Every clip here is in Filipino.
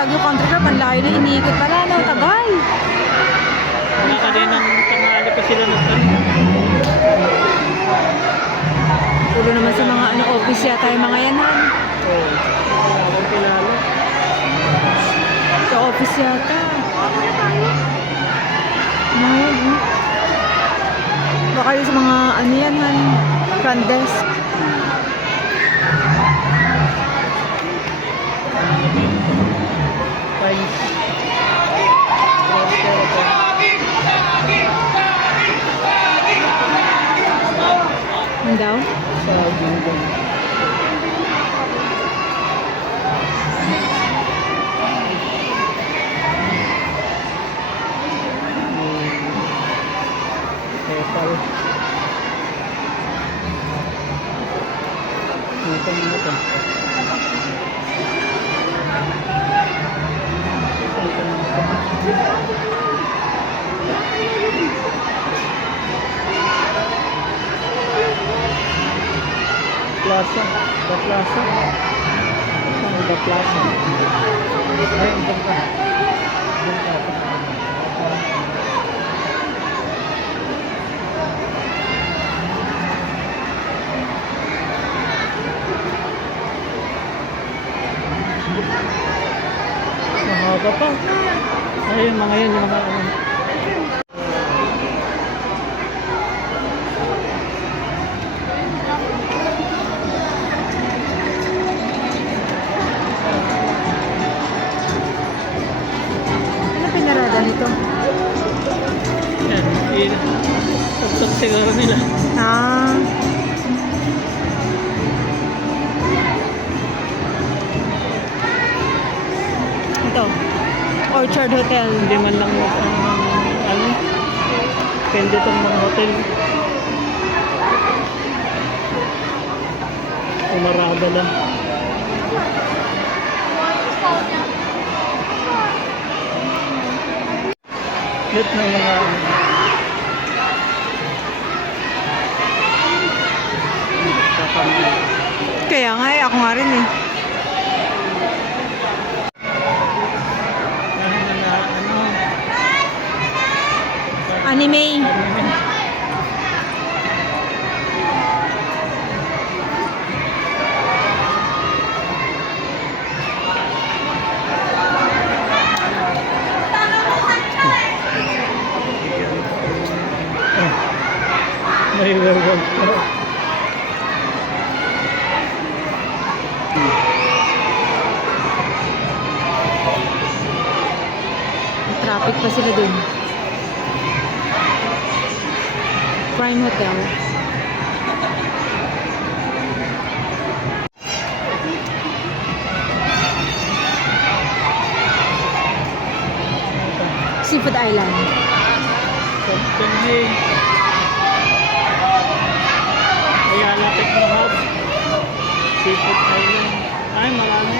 Baguio Country Club, ang layo na iniikot pala, no? Tagal. Baka din ng tanghali pa sila nagtan. Puro naman sa mga ano, office yata yung mga yan, han. Oo. Ako kilala. Sa office yata. Mga yan, eh. Baka yung sa mga ano yan, han. Front desk. Times. Ano daw? Sa Gingan. Total. Ito mo ito. Plaza. The Plaza. The Plaza. Ay, dyan ka. Dyan ka. Mahaba pa. Ay, yung mga yan, yung mga ano. Ano pinarada nito? Yan, tagtag siguro nila. Ah. Ito. Orchard Hotel. Hindi man lang ano, pwede itong mga hotel. Umarada lang. Lit ng mga Kaya nga eh, ako nga rin eh. Anime. may werewolf. Traffic pa sila dun. Prime Hotel. Seafood Island. Hey. Ayala Techno Hub. Seafood Island. Ay, marami.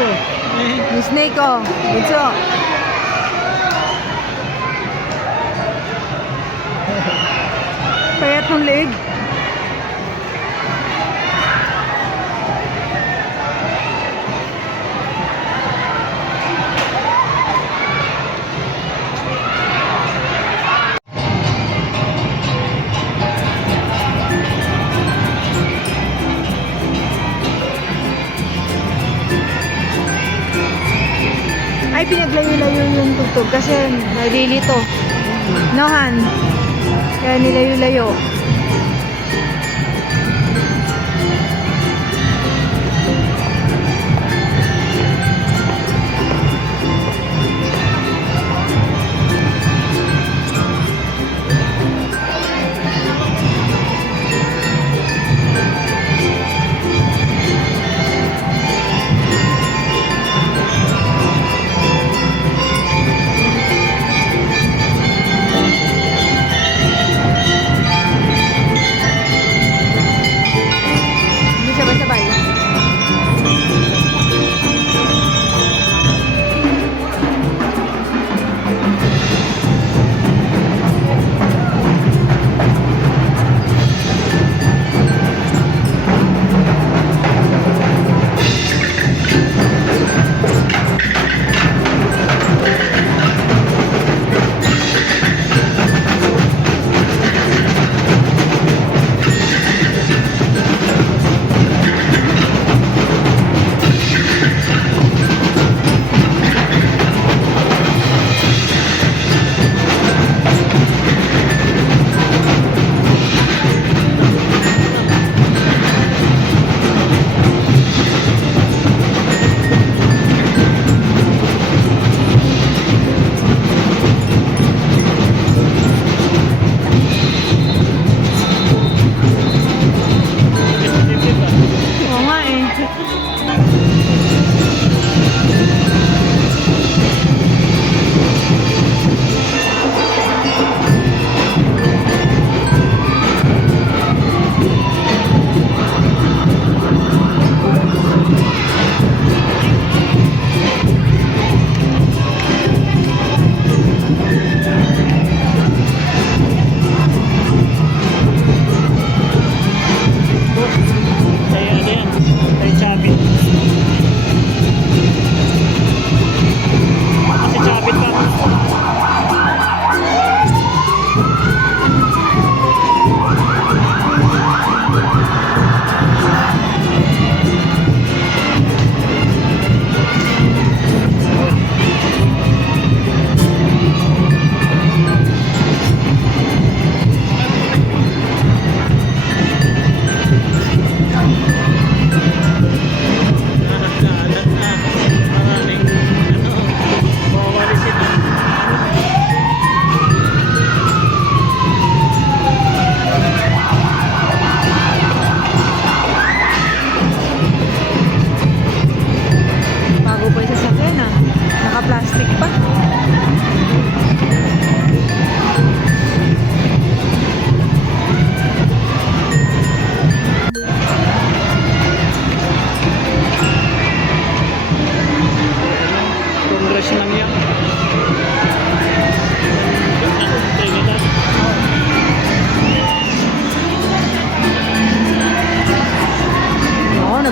Oh, May snake oh. Bunso. Payat ng leg. Ay, pinaglayo-layo yung tugtog kasi nalilito. No, Han? Kaya nilayo-layo.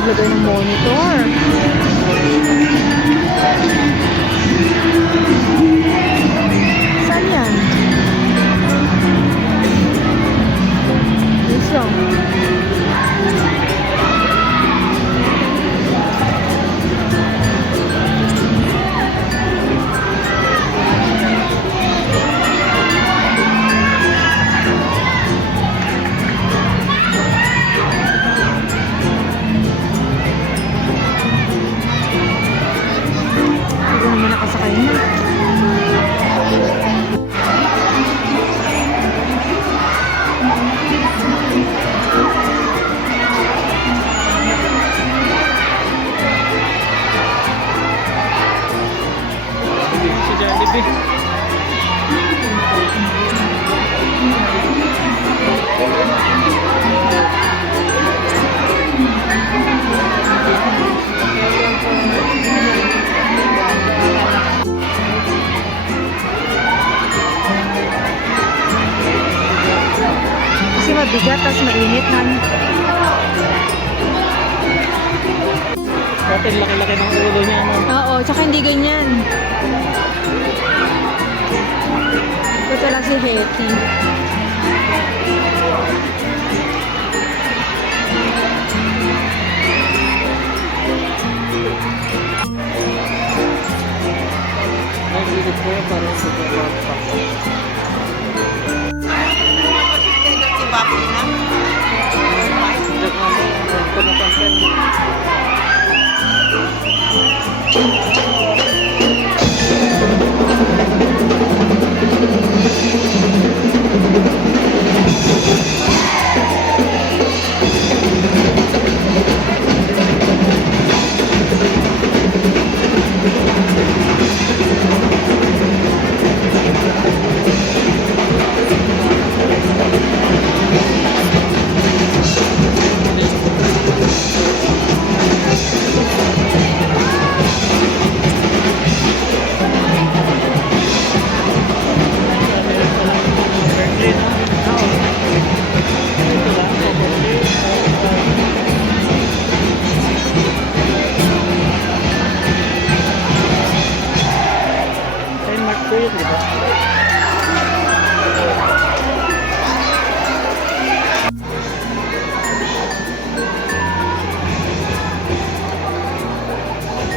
naglagay ng monitor. Saan yan? Yes lang. Hindi naman nakasakay na. Si Jollibee. Kasi mabigat, tapos mainit na. Dati laki-laki ng ulo niya, no? Oo, tsaka hindi ganyan. Ito lang si Heki. Ay, dito po yung parang sa kapag. Diyan nga mo, panapansin.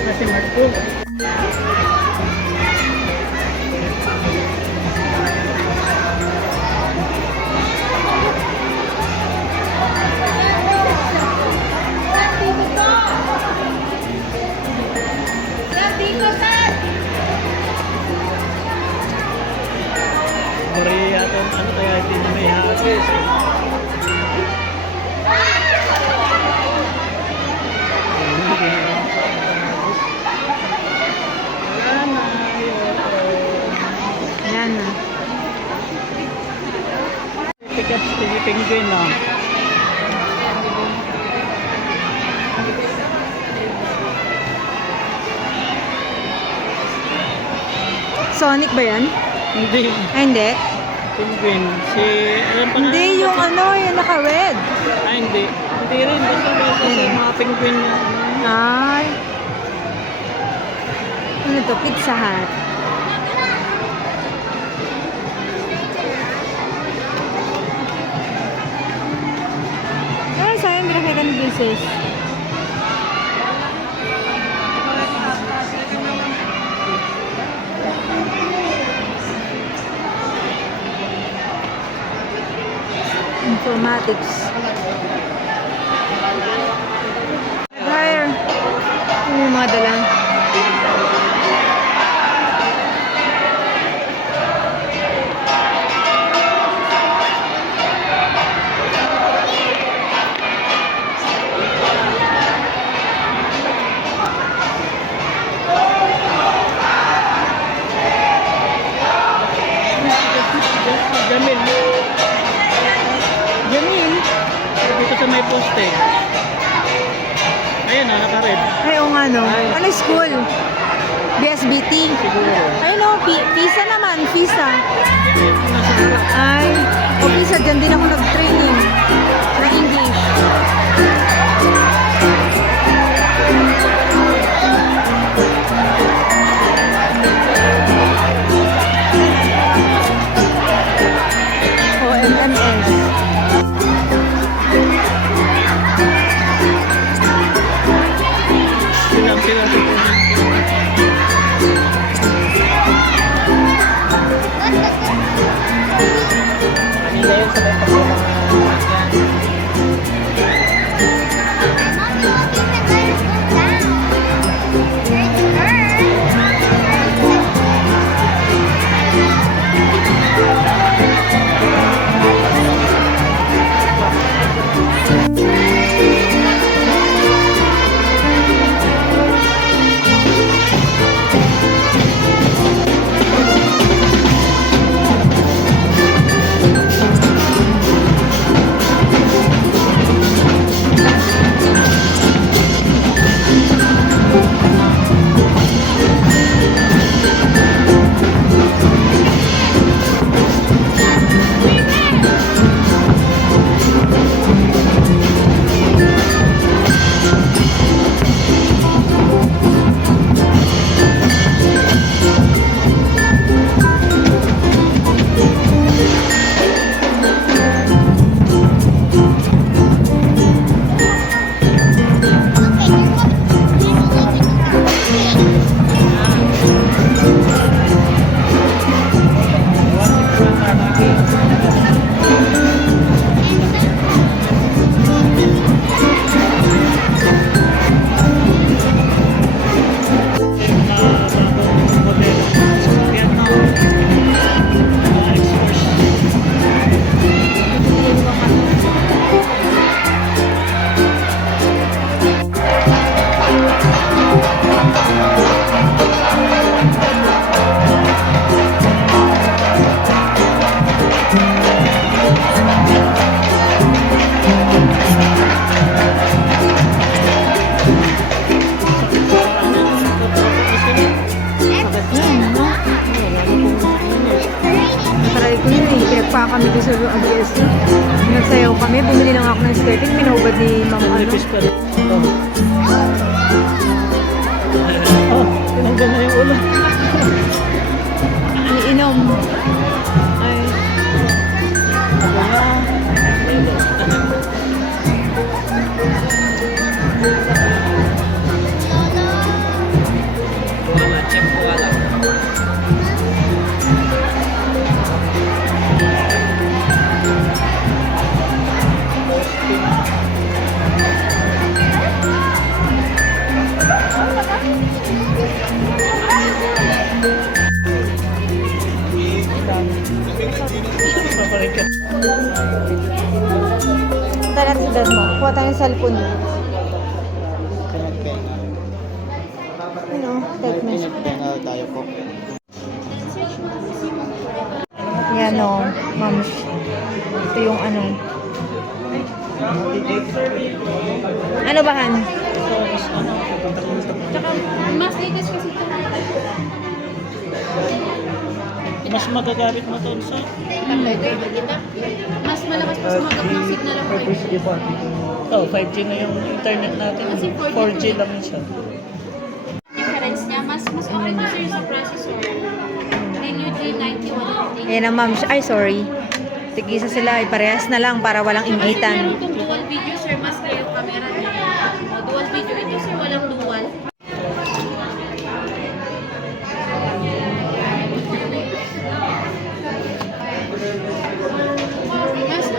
Kasi Marco. Maria atong ano kaya hindi na may hagis. Ayan na. Ticket sige penguin lang. Sonic ba yan? Hindi. Ay, hindi. Penguin. Si alam pa Hindi, yung ano, yung naka-red. Ay, hindi. Hindi rin. Basta sa mga penguin niya. Ay. Ano to? Pizza Hut. Ay, sayang binakita ni Princess. Informatics. Hire. Yung mga dala. Jamil. Jamil. Dito sa may poste. Ayan na, naka-red. Ay, oo nga no. Ay. Ano school? BSBT. Siguro. Ay no, PISA naman. PISA. Nasa harap. Ay, o PISA. Dyan din ako nag-training. Ng English. lang ako ng skirting. Minubad ni Ma'am ano. Nipis pa rin. Oh, tinanggal na yung ulo. Iniinom. Ay. Papalit ka. Punta natin si Desmo. Kuha tayo ng cellphone niya. Ano? Text message. Tayo po. Yan o, ma'am. Ito yung ano. Ano ba, Han? Tsaka, mas latest kasi ito. Mas magagamit mo to sa Mas malakas pa sumagap ng signal ang 5G. Oh, 5G na yung internet natin. Kasi 4G lang siya. Difference niya, mas okay to sir sa processor. Reno G91. Ayan na, ma'am. Ay, sorry. Tigisa sila. Parehas na lang para walang Meron initan. itong dual video sir, mas kayo camera niya. Dual video ito sir, walang dual.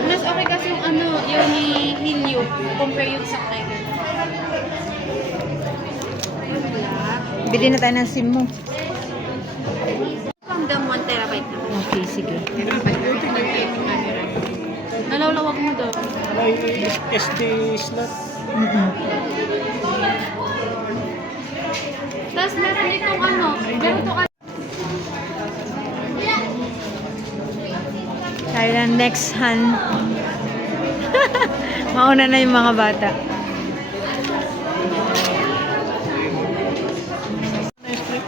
Mas okay kasi yung ano, yung ni Helio compare yung sa Tiger. Bili na tayo ng SIM mo. Hanggang 1 terabyte na. Okay, sige. Nalawlawag mo daw. May SD slot. Tapos meron itong ano, meron itong Tayo na next, Han. Mauna na yung mga bata.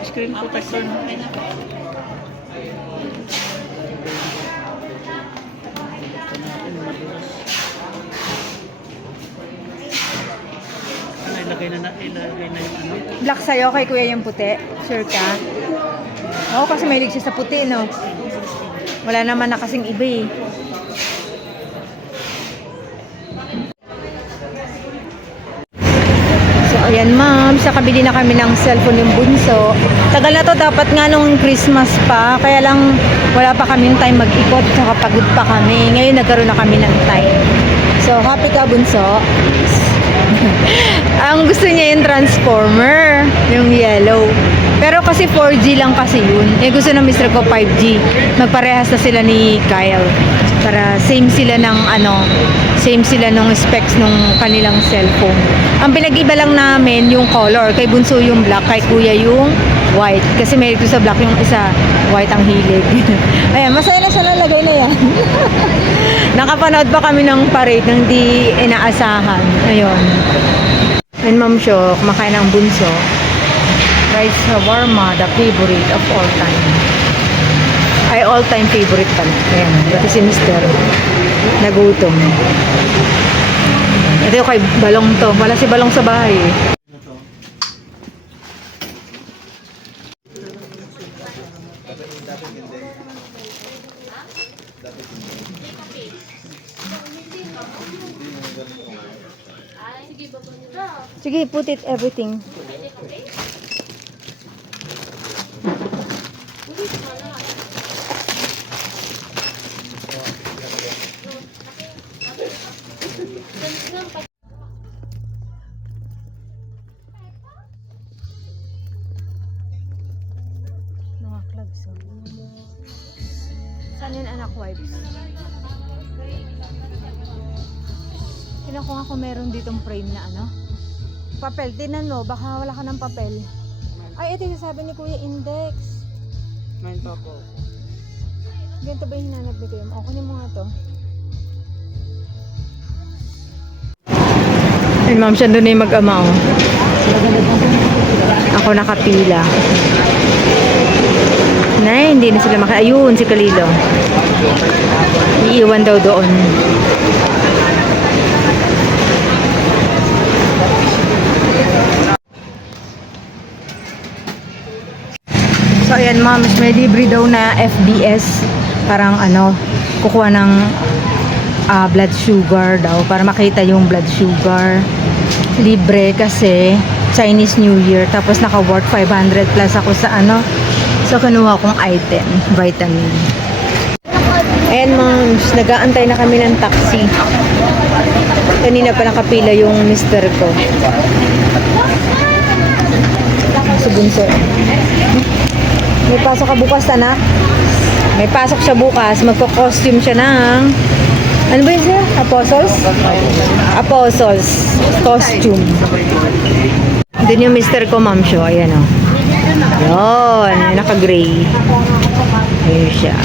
Screen protector na. Ilagay na yung ano. Black sa'yo, kay kuya yung puti. Sure ka? Oo, kasi may siya sa puti, no? Wala naman na kasing iba eh. So, ayan ma'am. Sa kabili na kami ng cellphone yung bunso. Tagal na to, dapat nga nung Christmas pa. Kaya lang, wala pa kami time mag-ikot. Saka pagod pa kami. Ngayon, nagkaroon na kami ng time. So, happy ka, bunso? Ang gusto niya yung transformer, yung yellow. Pero kasi 4G lang kasi yun. Eh gusto ng mister ko 5G. Magparehas na sila ni Kyle. Para same sila ng ano, same sila ng specs nung kanilang cellphone. Ang pinag-iba lang namin yung color. Kay bunso yung black, kay kuya yung white. Kasi may sa black yung isa, white ang hilig. Ayan, masaya na siya nalagay na yan. Nakapanood pa kami ng parade nang di inaasahan. Ayun. And Ma'am Sho, kumakain ng bunso. Rice shawarma, the favorite of all time. Ay, all-time favorite pala. Ayan, dati si Mister. Nagutom. Ito yung kay Balong to. Wala si Balong sa bahay eh. Sige, put it everything. Mga clubs, oh. Saan yun, anak wipes? Kinukuha ko meron ditong frame na ano. Papel, tinan mo, baka wala ka ng papel. Ay, ito yung sabi ni Kuya Index. Main pa po. Ganito ba yung hinanap ni Kuya? O, kunin mo nga to. Ay, ma'am, siya doon na yung mag-ama, oh. Ako nakapila. Nay, hindi na sila ayun, si Kalilo. Iiwan daw doon. Ayan, moms, may libre daw na FBS. Parang ano, kukuha ng blood sugar daw para makita yung blood sugar. Libre kasi Chinese New Year. Tapos naka-worth 500 plus ako sa ano. So, kinuha kong item, vitamin. Ayan, moms, nag-aantay na kami ng taxi. Kanina pa nakapila yung mister ko. Sa bunso. May pasok ka bukas, anak? May pasok siya bukas. Magko-costume siya ng... Ano ba yun siya? Apostles? Apostles. Costume. Doon yung mister ko, ma'am siya. Ayan o. Yun. Naka-gray. Ayan siya.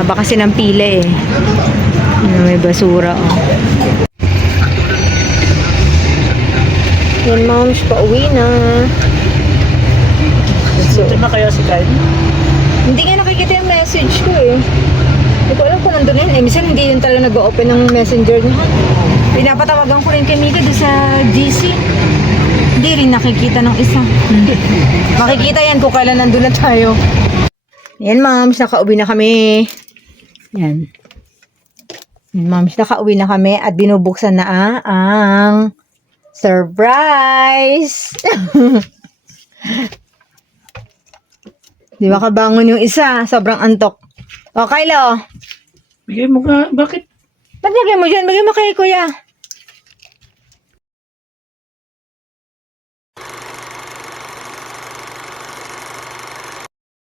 Haba kasi ng pila eh. May basura o. Yan, moms, pauwi na. So, Ito na kaya si Kyle? hindi nga nakikita yung message ko eh. Hindi ko alam kung nandun yun. Eh, minsan hindi yun talaga nag-open ng messenger niya. Pinapatawagan ko rin kay Mika doon sa GC. Hindi rin nakikita ng isa. Makikita yan kung kailan nandun na tayo. Yan, moms, nakauwi na kami. Yan. Yan, moms, nakauwi na kami at binubuksan na ang surprise! Di ba kabangon yung isa? Sobrang antok. O, Kylo. Bigay mo nga, bakit? Ba't lagay mo dyan? Bigay mo kay kuya.